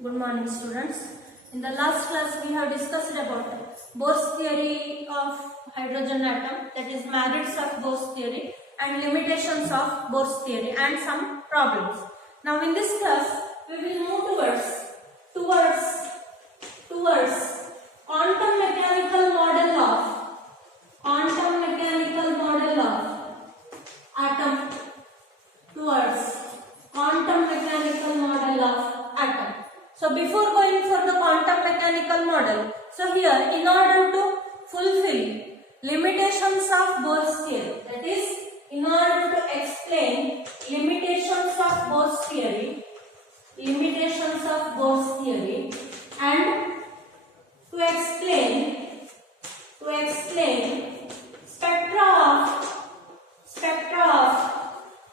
Good morning, students. In the last class, we have discussed about Bohr's theory of hydrogen atom, that is merits of Bohr's theory and limitations of Bohr's theory and some problems. Now, in this class, we will move towards quantum mechanical model of atom, towards quantum mechanical model of atom. So before going for the quantum mechanical model, so here in order to fulfill limitations of Bohr's theory, that is in order to explain limitations of Bohr's theory and to explain spectra of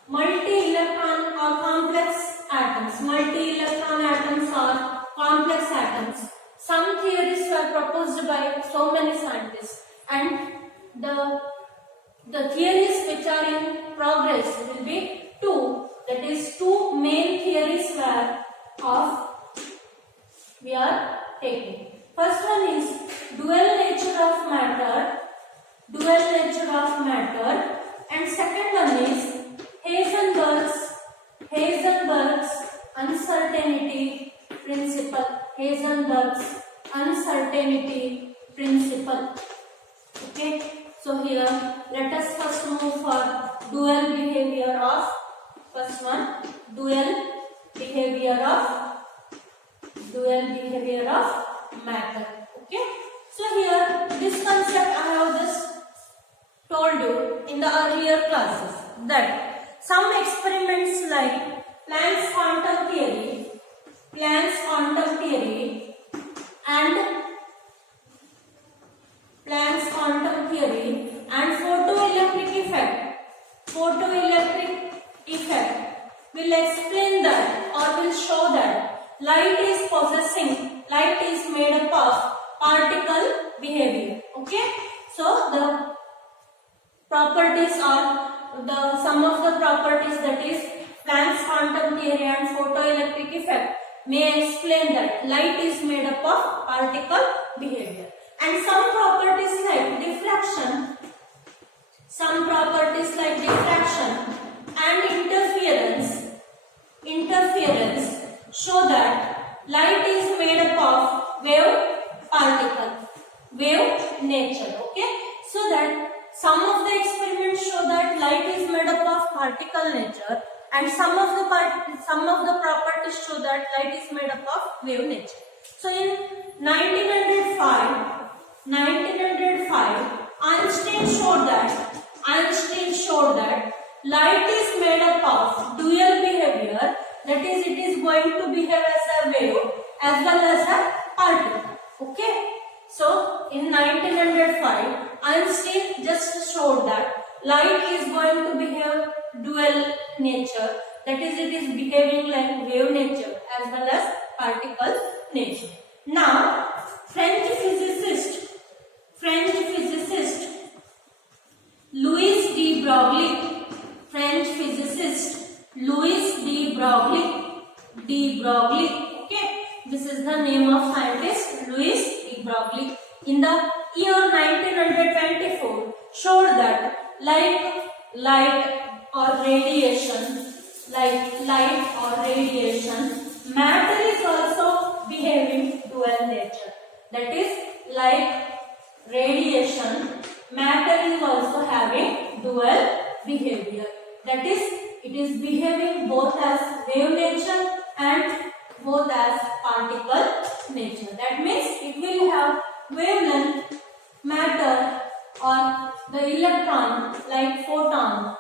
multi-electron or complex atoms. Multi-electron atoms or complex atoms. Some theories were proposed by so many scientists, and the theories which are in progress will be two. That is, two main theories we are taking. First one is dual nature of matter, and second one is Heisenberg's uncertainty principle. Okay, so here let us first move for dual behavior of matter. Okay, so here this concept I have just told you in the earlier classes, that some experiments like Planck's quantum theory and photoelectric effect will explain that or will show that light is made up of particle behavior. Okay, so the properties are some of the properties, that is Planck's quantum theory and photoelectric effect may explain that light is made up of particle behavior, and some properties like diffraction and interference show that light is made up of wave nature. Okay, so that some of the experiments show that light is made up of particle nature, and some of the properties show that light is made up of wave nature. So in 1905, Einstein showed that light is made up of dual behavior, that is, it is going to behave as a wave as well as a particle. Okay, so in 1905, Einstein just showed that light is going to behave dual nature, that is, it is behaving like wave nature as well as particle nature. Now, French physicist Louis de Broglie, okay, this is the name of scientist Louis de Broglie, in the year 1924 showed that light or radiation, matter is also behaving dual nature. That is, like radiation, matter is also having dual behavior. That is, it is behaving both as wave nature and both as particle nature. That means it will have wavelength, matter, or the electron, like photon,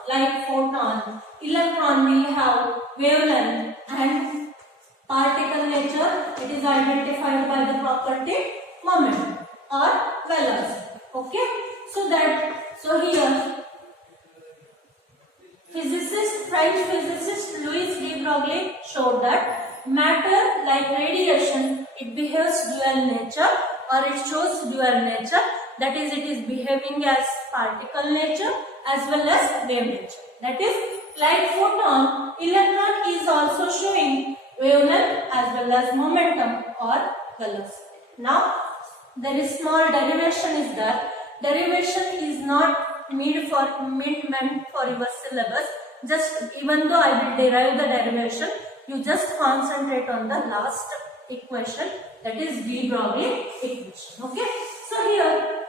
electron will have wavelength and particle nature. It is identified by the property moment or velocity. Okay, so here French physicist Louis de Broglie showed that matter, like radiation, it behaves dual nature or it shows dual nature, that is, it is behaving as particle nature as well as wave nature. That is, like photon, electron is also showing wavelength as well as momentum or velocity. Now there is small derivation is there. Derivation is not meant for your syllabus. Just even though I will derive the derivation, you just concentrate on the last equation, that is de Broglie equation. Okay. So here,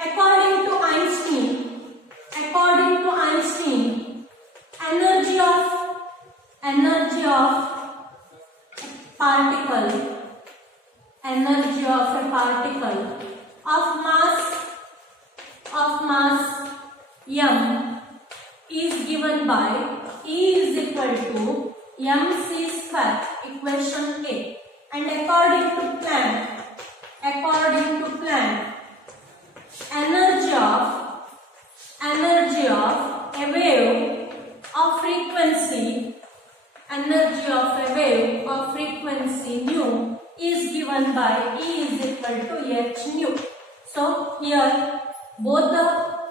according to Einstein, energy of a particle of mass m is given by E is equal to mc square, equation A. And according to Planck, energy of a wave of frequency nu is given by E is equal to h nu. So here both the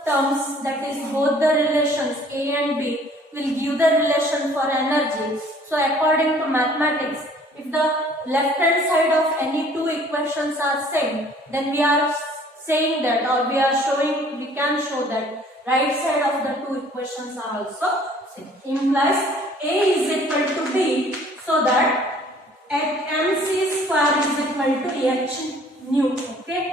terms, that is both the relations A and B, will give the relation for energy. So according to mathematics, if the left hand side of any two equations are same, then we are saying that, or we can show that right side of the two equations are also same. Implies A is equal to B, so that at mc square is equal to h nu, okay,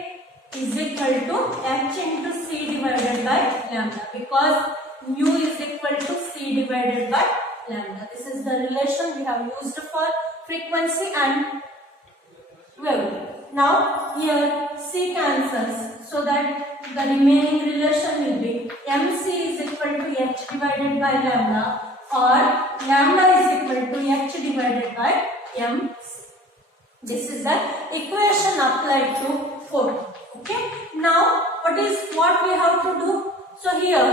is equal to h into c divided by lambda, because mu is equal to c divided by lambda. This is the relation we have used for frequency and wave. Now here c cancels, so that the remaining relation will be mc is equal to h divided by lambda, or lambda is equal to h divided by mc. This is the equation applied to photon. Okay. Now what we have to do? So here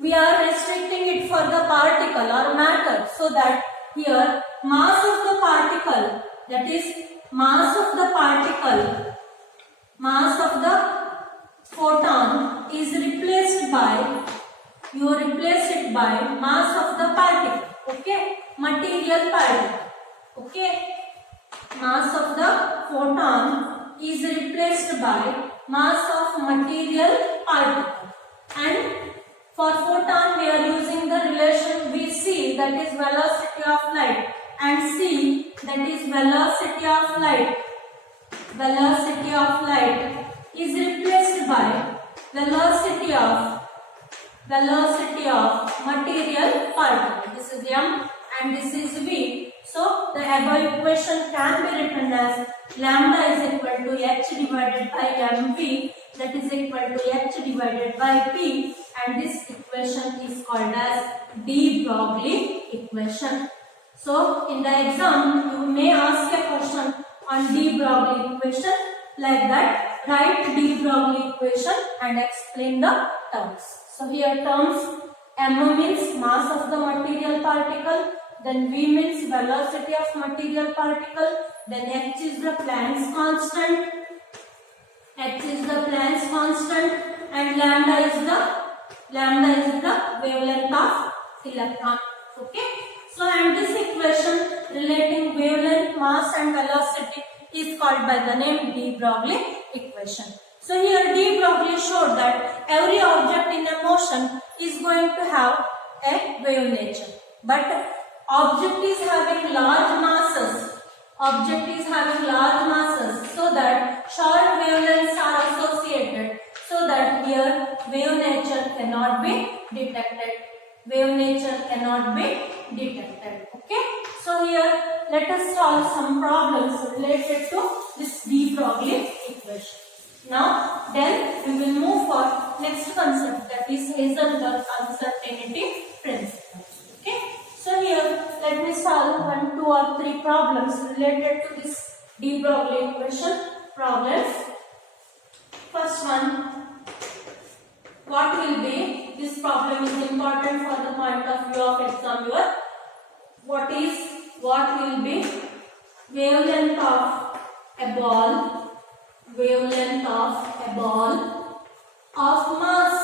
we are restricting it for the particle or matter, so that here mass of the particle, that is mass of the photon is replaced by, you replace it by mass of the particle, okay, material particle, okay. Mass of the photon is replaced by mass of material particle, and for photon we are using the relation Vc, that is velocity of light, and C, that is velocity of light is replaced by velocity of material particle. This is m and this is v. So the above equation can be written as lambda is equal to h divided by mv, that is equal to h divided by p, and this equation is called as de Broglie equation. So in the exam you may ask a question on de Broglie equation like that. Write de Broglie equation and explain the terms. So here terms, m means mass of the material particle, then v means velocity of material particle, then h is the Planck's constant, and lambda is the wavelength of electron. Okay. So and this equation relating wavelength, mass and velocity is called by the name de Broglie equation. So here de Broglie showed that every object in a motion is going to have a wave nature, but object is having large masses, so that short wavelengths are associated, so that here wave nature cannot be detected. Okay. So here let us solve some problems related to this de Broglie equation. Now then we will move for next concept, that is Heisenberg uncertainty principle. Okay. So here let me solve 1, 2 or 3 problems related to this de Broglie equation problems. First one, what will be, this problem is important for the point of view of examiner. What will be wavelength of a ball of mass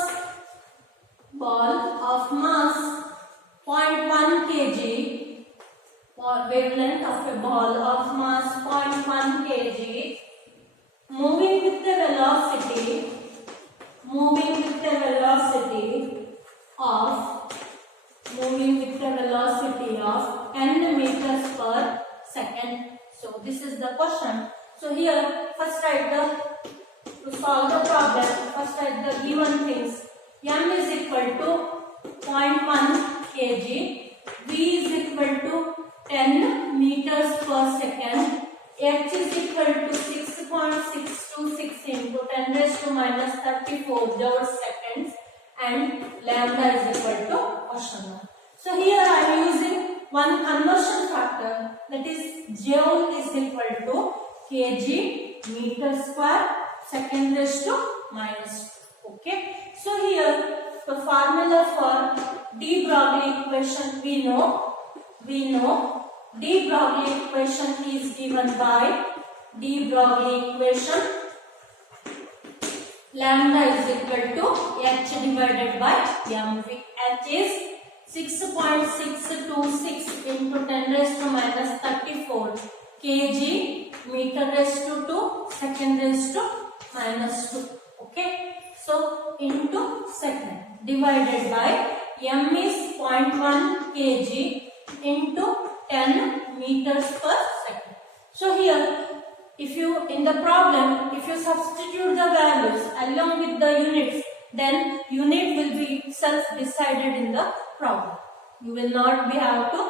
0.1 kg or wavelength of a ball of mass 0.1 kg moving with the velocity of 10 meters per second. So this is the question. So here first write to solve the problem, first write the given things. M is equal to 0.1 kg, V is equal to 10 meters per second, H is equal to 6.626 into 10 raised to minus 34 joules seconds, and lambda is equal to question mark. So here I am using one conversion factor, that is joule is equal to kg meter square second raised to minus 2. Okay. So here the formula for de Broglie equation we know de Broglie equation is given by de Broglie equation lambda is equal to h divided by mv. H is 6.626 into 10 raised to minus 34 kg meter raised to 2 second raised to minus 2. Okay. So into second divided by m is 0.1 kg into 10 meters per second. So here if you in the problem if you substitute the values along with the units, then unit will be self decided in the problem. You will not be have to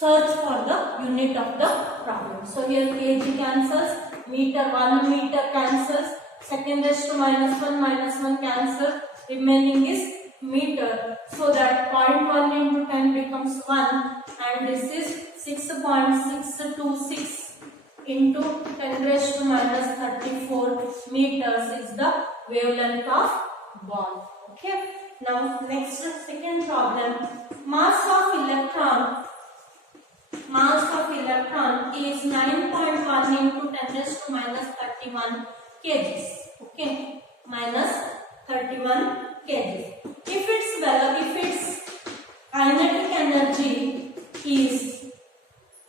search for the unit of the problem. So here kg cancels, meter 1 meter cancels, second raised to minus 1 cancel, remaining is meter. So that 0.1 into 10 becomes 1, and this is 6.626 into 10 raised to minus 34 meters is the wavelength of ball. Okay. Now next second problem. Mass of electron is 9.1 into 10 raised to minus 31 kgs. Okay, minus 31 kgs. If its kinetic energy is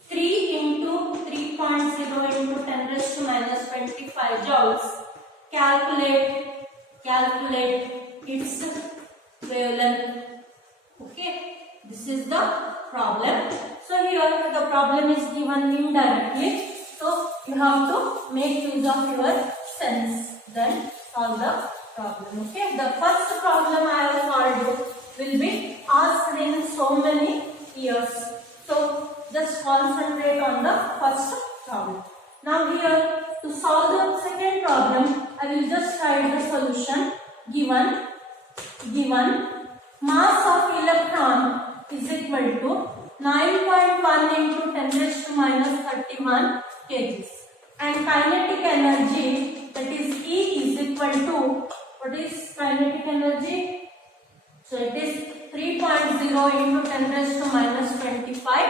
3 into 3.0 into 10 raised to minus 25 joules, calculate its wavelength. Okay, this is the problem. So here the problem is given indirectly, so you have to make use of your sense, then solve the problem. Okay, the first problem I have solved will be asked in so many years, so just concentrate on the first problem. Now here to solve the second problem, I will just write the solution. Given mass of electron is equal to 9.1 into 10 raised to minus 31 kgs, and kinetic energy, that is E, is equal to, what is kinetic energy? So it is 3.0 into 10 raised to minus 25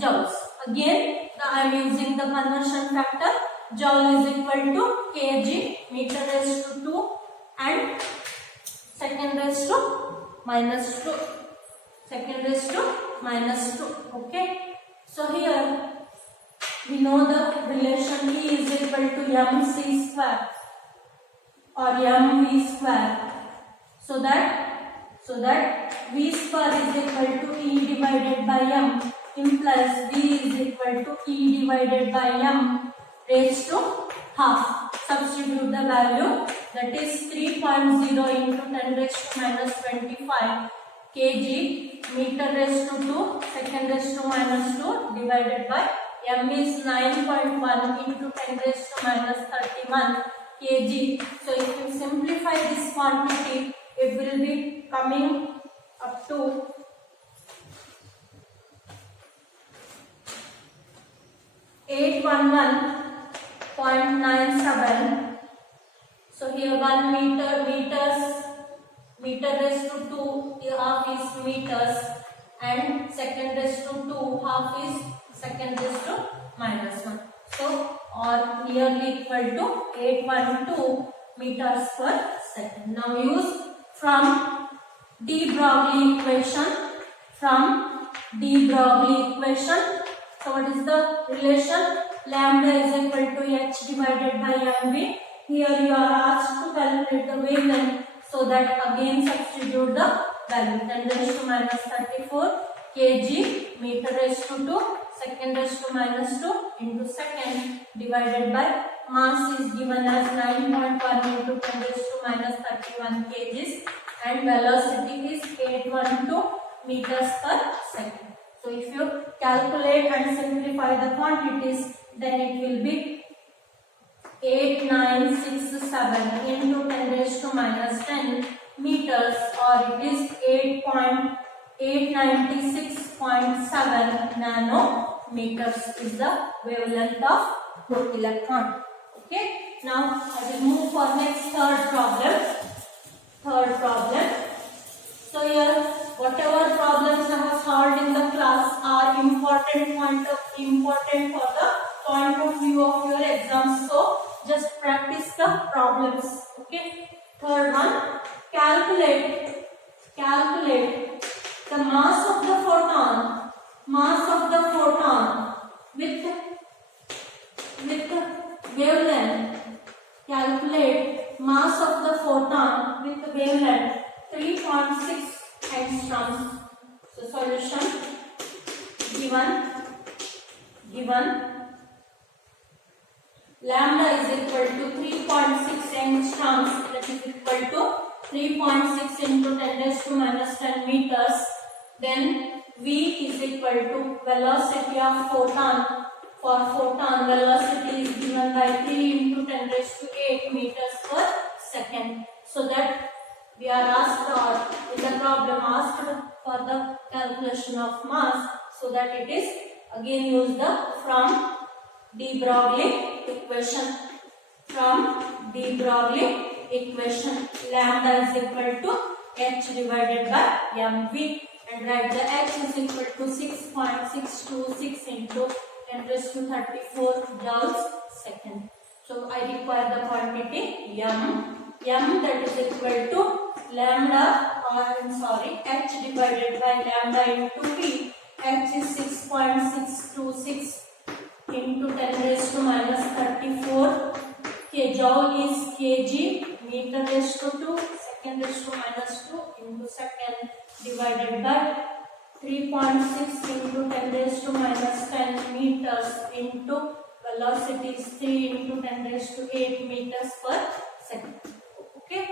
joules. Again I am using the conversion factor. Joule is equal to kg meter raised to 2 and second raised to minus 2. Okay. So here we know the relation E is equal to mc square or mv square. So that V square is equal to E divided by m implies V is equal to E divided by m raised to half. Substitute the value, that is 3.0 into 10 raised to minus 25 kg meter raised to 2 second raised to minus 2 divided by m is 9.1 into 10 raised to minus 31 kg. So if you simplify this quantity, it will be coming up to 811.97. So here 1 meter raised to 2 half is meters, and second raised to 2 half is second raised to minus 1. So or nearly equal to 812 meters per second. Now use from de Broglie equation. So what is the relation? Lambda is equal to h divided by mv. Here you are asked to calculate the wavelength, so that again substitute the value. 10 raised to minus 34 kg meter raised to 2 second raised to minus 2 into second divided by mass is given as 9.1 into 10 raised to minus 31 kgs and velocity is 812 meters per second. So if you calculate and simplify the quantities, then it will be 8967 into 10 raised to minus 10 meters, or it is 896.7 nanometers is the wavelength of electron. Okay, now I will move for next third problem. So here whatever problems I have solved in the class are important for the point of view of your exams. So just practice the problems. Okay. Third one, calculate the mass of the photon with wavelength. Calculate mass of the photon with wavelength 3.6 angstroms. So solution given lambda is equal to 3.6 angstroms, that is equal to 3.6 into 10 raised to minus 10 meters. Then v is equal to velocity of photon. For photon, velocity is given by 3 into 10 raised to 8 meters per second. So that we are asked, or in the problem asked for the calculation of mass, so that it is again use the from de Broglie equation. Lambda is equal to h divided by mv, and write the h is equal to 6.626 into 10 raised to 34 joules second. So I require the quantity m, that is equal to lambda, or h divided by lambda into v. H is 6.626 into 10 raised to minus 34. Joule is kg meter raised to 2 second raised to minus 2 into second divided by 3.6 into 10 raised to minus 10 meters into velocity is 3 into 10 raised to 8 meters per second. Okay,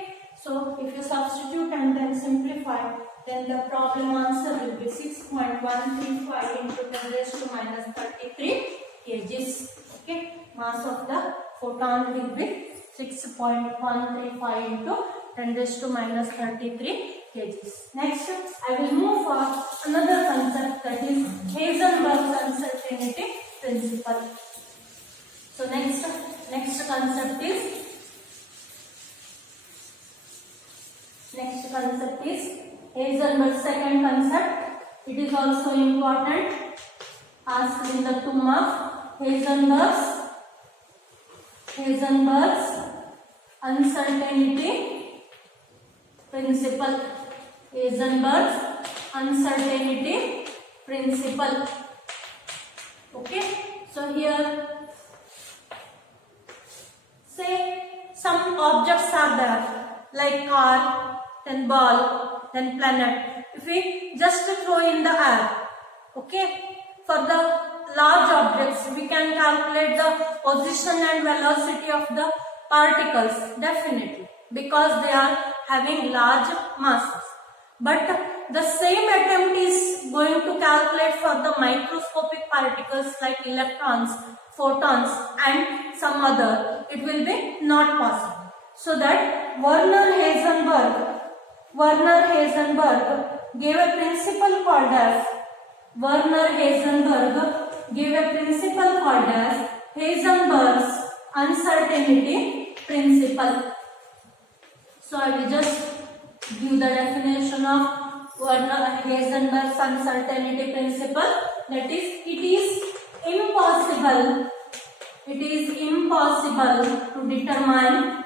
so if you substitute and then simplify, then the problem answer will be 6.135 into 10 raised to minus 33 kgs. Okay, mass of the photon will be 6.135 into 10 raised to minus 33 kgs. Next, I will move for another concept, that is Heisenberg's uncertainty principle. So next concept is Heisenberg's second concept. It is also important, asked in the 2 mark. Heisenberg's uncertainty principle. Heisenberg's uncertainty principle. Okay, so here say some objects are there, like car, then ball, then planet. If we just throw in the air, okay, for the large objects we can calculate the position and velocity of the particles, definitely, because they are having large masses. But the same attempt is going to calculate for the microscopic particles like electrons, photons and some other. It will be not possible. So that Werner Heisenberg gave a principle called as Heisenberg's uncertainty principle. So I will just give the definition of Werner Heisenberg's uncertainty principle. That is, it is impossible to determine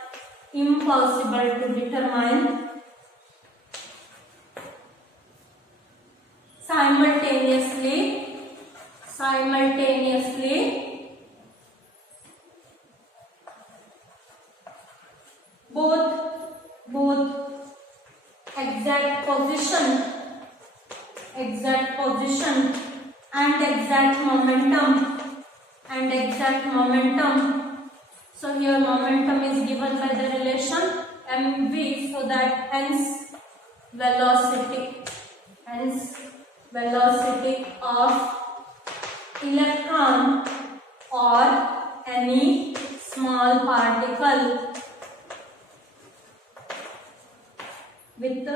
simultaneously both exact position and exact momentum. So here momentum is given by the relation mv, so that hence velocity of electron or any small particle with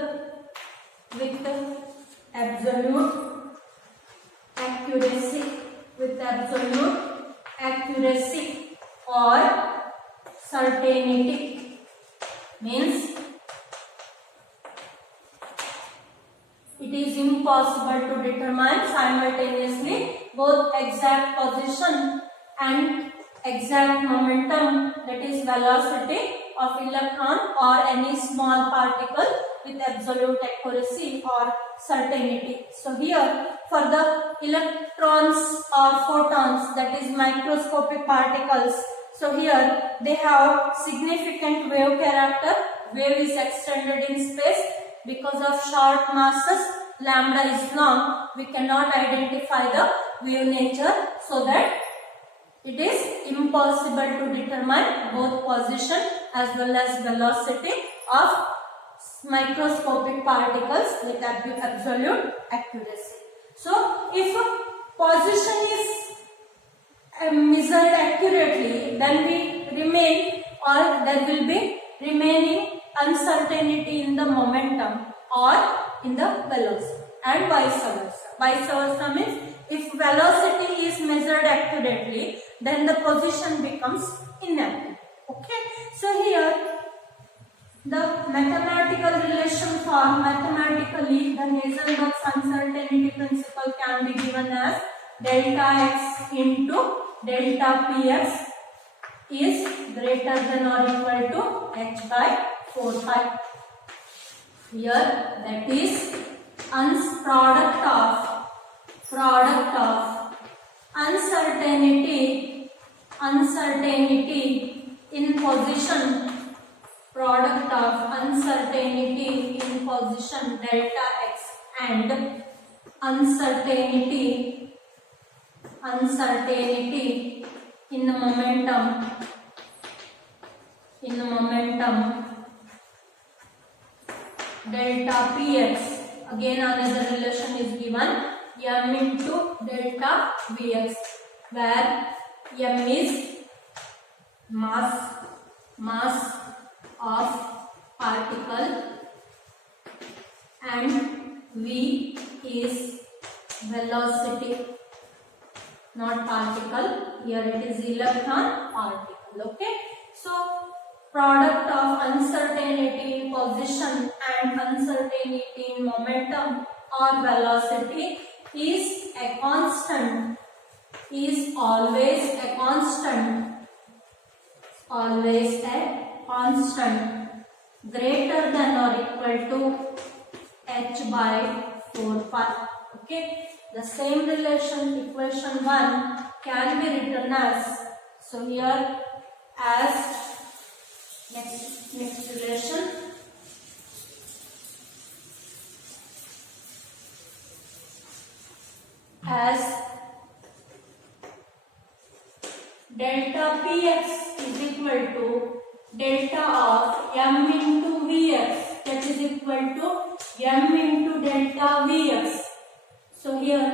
absolute accuracy or certainty, means it is impossible to determine simultaneously both exact position and exact momentum, that is velocity of electron or any small particle with absolute accuracy or certainty. So here for the electrons or photons, that is microscopic particles, so here they have significant wave character. Wave is extended in space. Because of short masses, lambda is long, we cannot identify the wave nature, so that it is impossible to determine both position as well as velocity of microscopic particles with absolute accuracy. So if position is measured accurately, then we remain, or there will be remaining uncertainty in the momentum or in the velocity, and vice versa. Vice versa means if velocity is measured accurately, then the position becomes inaccurate. Okay, so here the mathematical relation for mathematically the Heisenberg's uncertainty principle can be given as delta x into delta px is greater than or equal to h by 4 pi. Here that is product of uncertainty in position, product of uncertainty in position delta x and uncertainty in the momentum delta px. Again another relation is given, m into delta vx, where m is mass of particle and v is velocity, not particle, here it is electron particle. Okay, so product of uncertainty in position and uncertainty in momentum or velocity is always a constant greater than or equal to h by 4 pi. Okay, the same relation, equation 1 can be written as, so here as next relation, as delta px is equal to delta of m into vx, that is equal to m into delta vx. So here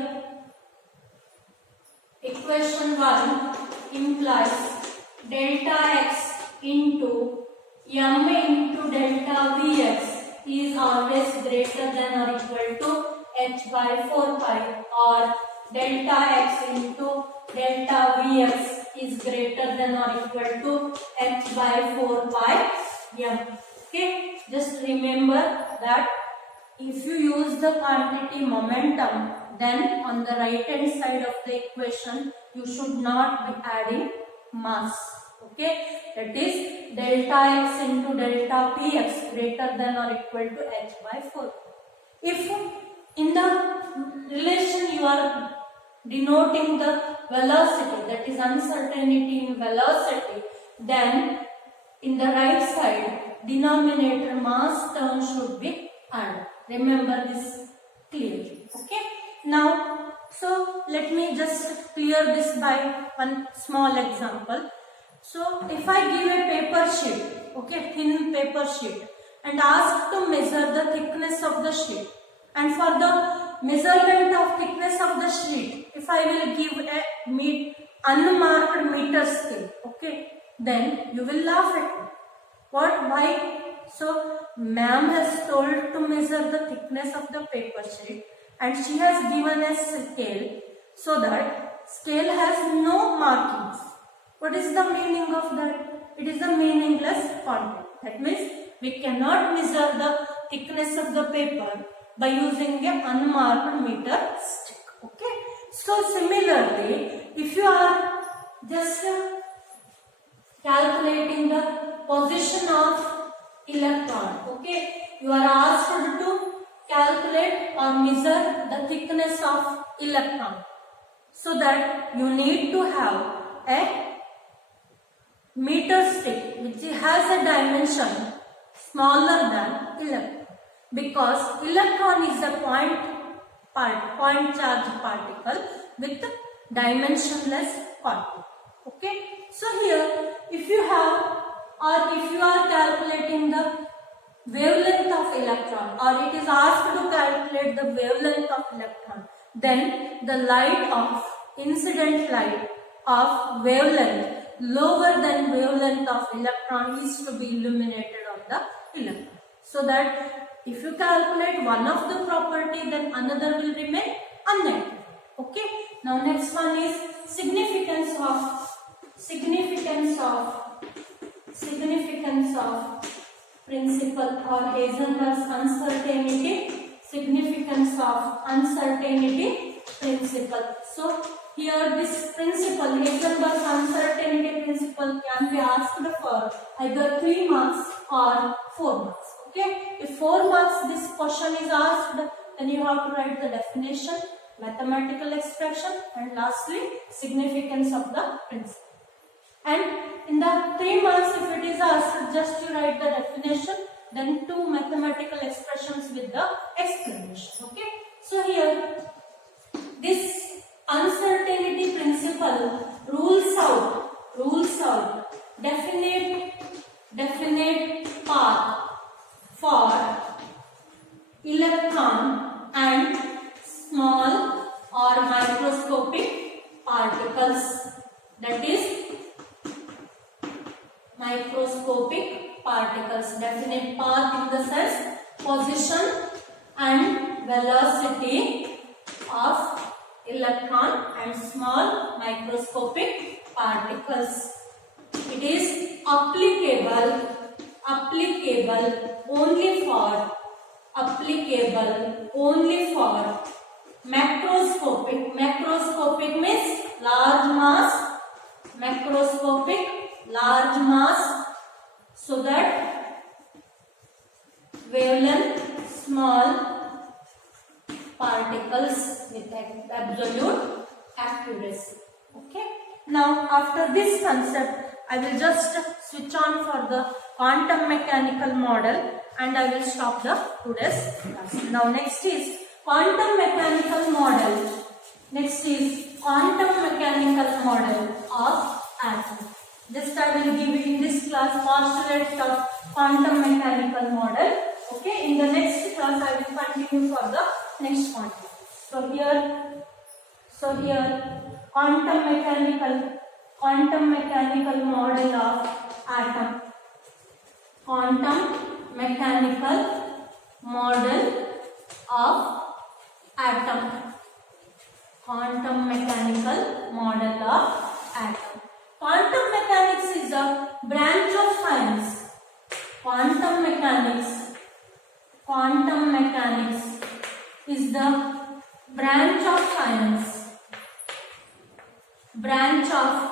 equation 1 implies delta x into m into delta vx is always greater than or equal to h by 4 pi, or delta x into delta vx is greater than or equal to h by 4 pi m. Okay, just remember that if you use the quantity momentum, then on the right hand side of the equation you should not be adding mass. Okay, that is delta x into delta px greater than or equal to h by 4. If in the relation you are denoting the velocity, that is uncertainty in velocity, then in the right side denominator mass term should be added. Remember this clearly. Okay. Now, so let me just clear this by one small example. So if I give a paper sheet, okay, thin paper sheet, and ask to measure the thickness of the sheet, and for the measurement of thickness of the sheet, if I will give a unmarked meter scale, okay, then you will laugh at me. What? Why? So ma'am has told to measure the thickness of the paper sheet, and she has given a scale, so that scale has no markings. What is the meaning of that? It is a meaningless quantity. That means we cannot measure the thickness of the paper by using an unmarked meter stick. Okay. So similarly, if you are just calculating the position of electron, okay, you are asked to calculate or measure the thickness of electron, so that you need to have a meter stick which has a dimension smaller than electron, because electron is a point charge particle with dimensionless quantity. Okay. So here, if you have or if you are calculating the wavelength of electron, or it is asked to calculate the wavelength of electron, then the light of incident light of wavelength lower than wavelength of electron is to be illuminated on the electron, so that if you calculate one of the property, then another will remain unactivated. Okay. Now next one is significance of principle or Heisenberg's uncertainty, significance of uncertainty principle. So here this principle, Heisenberg's uncertainty principle, can be asked for either 3 marks or 4 marks. Okay, if 4 marks this question is asked, then you have to write the definition, mathematical expression, and lastly significance of the principle. And in the 3 marks, if it is asked, just you write the definition, then 2 mathematical expressions with the explanation. Okay. So here this uncertainty principle rules out definite path for electron and small or microscopic particles, that is microscopic particles, definite path in the sense position and velocity of electron and small microscopic particles. It is applicable only for macroscopic. Macroscopic means large mass, macroscopic large mass, so that wavelength small particles with absolute accuracy. Okay. Now after this concept, I will just switch on for the quantum mechanical model and I will stop the today's class. Now next is quantum mechanical model. Next is quantum mechanical model of atom. Just I will give in this class postulates of quantum mechanical model. Okay, in the next class I will continue for the next quantum. So here quantum mechanical model of atom. Quantum mechanical model of atom. Quantum mechanical model of atom. Quantum mechanics is a branch of science. Quantum mechanics is the branch of science, branch of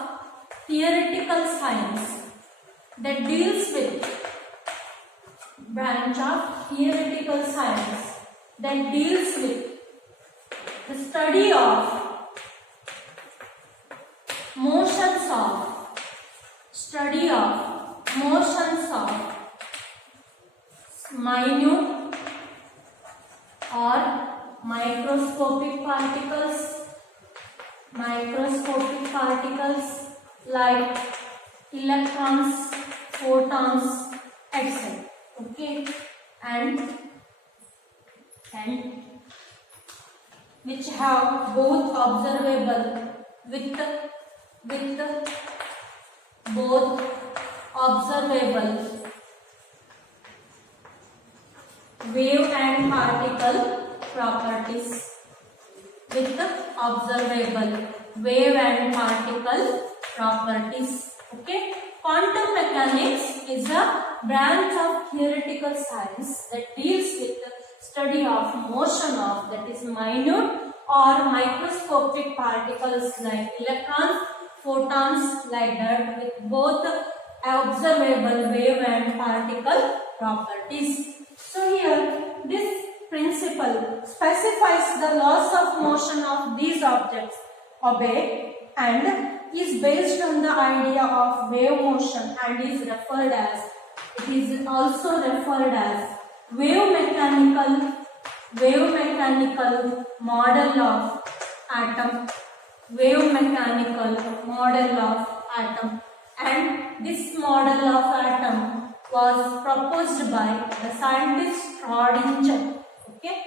theoretical science that deals with the study of motions of minute or microscopic particles like electrons, photons, etc. Okay, and which have both observable with both observable wave and particle properties, with observable wave and particle properties. Okay, quantum mechanics is a branch of theoretical science that deals with the study of motion of, that is, minute or microscopic particles like electrons, photons, like that, with both observable wave and particle properties. So here this principle specifies the laws of motion of these objects obey and is based on the idea of wave motion and is referred as, it is also referred as wave mechanical model of atom, wave mechanical model of atom. And this model of atom was proposed by the scientist Schrödinger. Okay,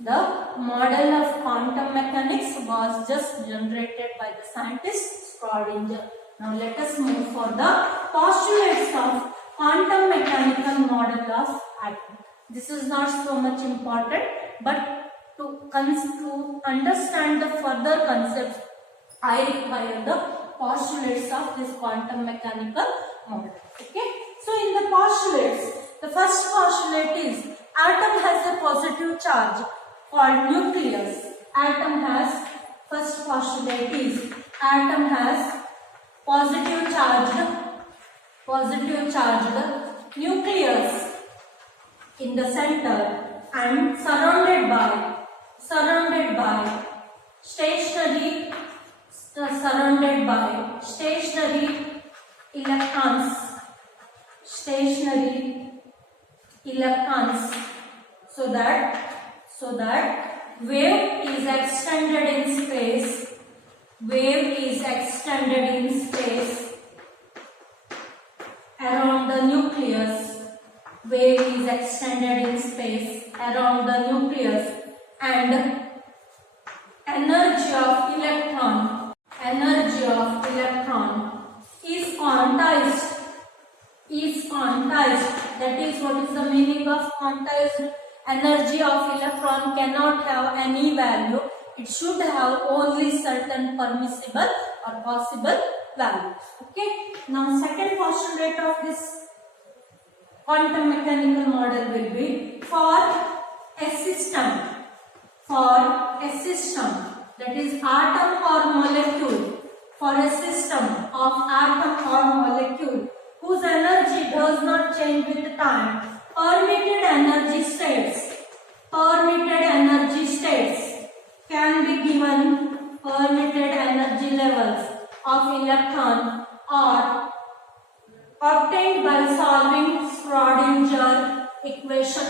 the model of quantum mechanics was just generated by the scientist Schrödinger. Now let us move for the postulates of quantum mechanical model of atom. This is not so much important, but to understand the further concepts, I require the postulates of this quantum mechanical model. Okay, so in the postulates, the first postulate is atom has a positive charge called nucleus. Atom has, first postulate is atom has positive charged nucleus in the center and surrounded by stationary electrons, so that wave is extended in space around the nucleus. Wave is extended in space around the nucleus, and energy of electron is quantized. That is, what is the meaning of quantized? Energy of electron cannot have any value. It should have only certain permissible or possible values. Okay, now second postulate of this quantum mechanical model will be for a system, that is atom or molecule, for a system of atom or molecule whose energy does not change with time, permitted energy states can be given, permitted energy levels of electron are obtained by solving Schrödinger equation,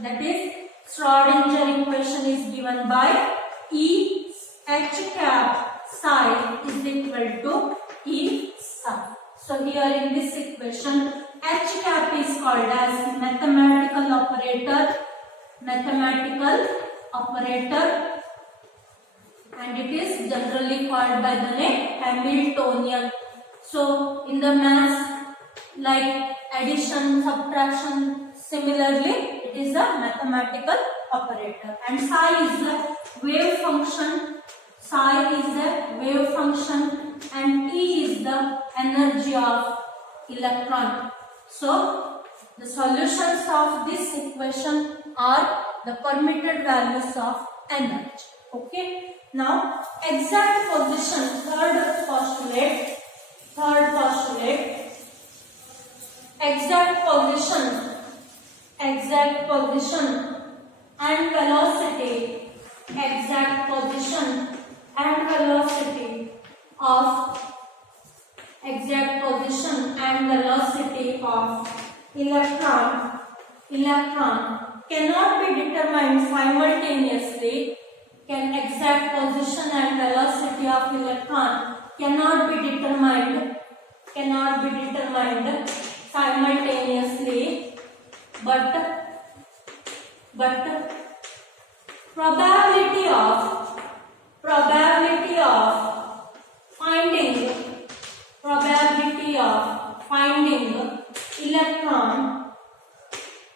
that is, Schrödinger equation is given by E H cap psi is equal to E psi. So here in this equation, H cap is called as mathematical operator, and it is generally called by the name Hamiltonian. So in the maths like addition, subtraction, similarly it is a mathematical operator. And psi is a wave function, and E is the energy of electron. So the solutions of this equation are the permitted values of energy. Okay, now exact position, third postulate, exact position and velocity of exact position and velocity of electron cannot be determined simultaneously. Exact position and velocity of electron cannot be determined simultaneously, but probability of finding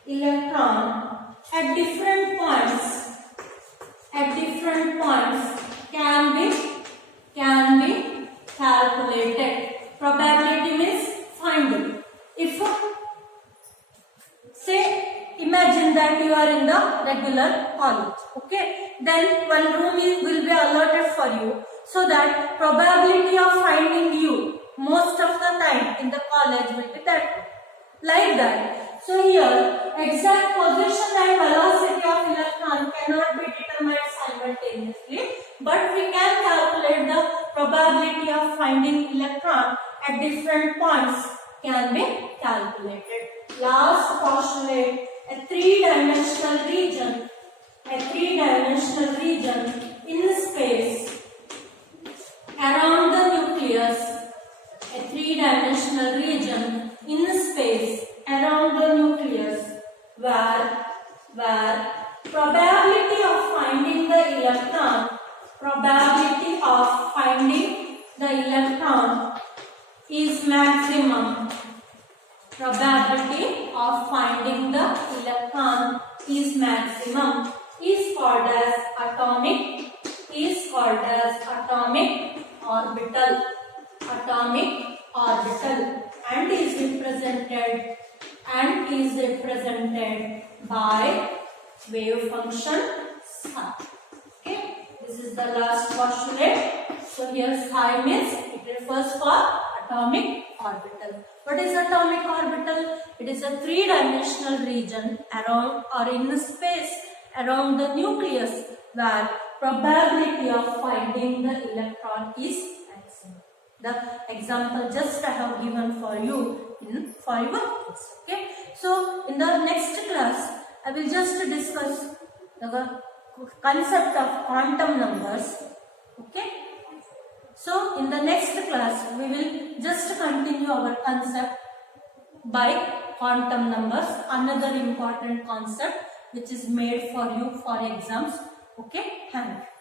electron at different points can be calculated. Probability means finding. If say imagine that you are in the regular college, okay, then one room will be allotted for you, so that probability of finding you most of the time in the college will be that way. Like that. So here exact position and velocity of electron cannot be determined simultaneously, but we can calculate the probability of finding electron at different points can be calculated. Last postulate, a three-dimensional region in space around the nucleus, a three-dimensional region in space around the nucleus where probability of finding the electron is maximum. Probability of finding the electron is maximum is called as atomic orbital and is represented by wave function psi. Okay, this is the last postulate. So here psi means it refers for atomic orbital. What is atomic orbital? It is a three-dimensional region around or in space around the nucleus where probability of finding the electron is maximum. The example just I have given for you for your case. Okay. So in the next class I will just discuss the concept of quantum numbers. Okay. So in the next class we will just continue our concept by quantum numbers, another important concept which is made for you for exams. Okay, thank you.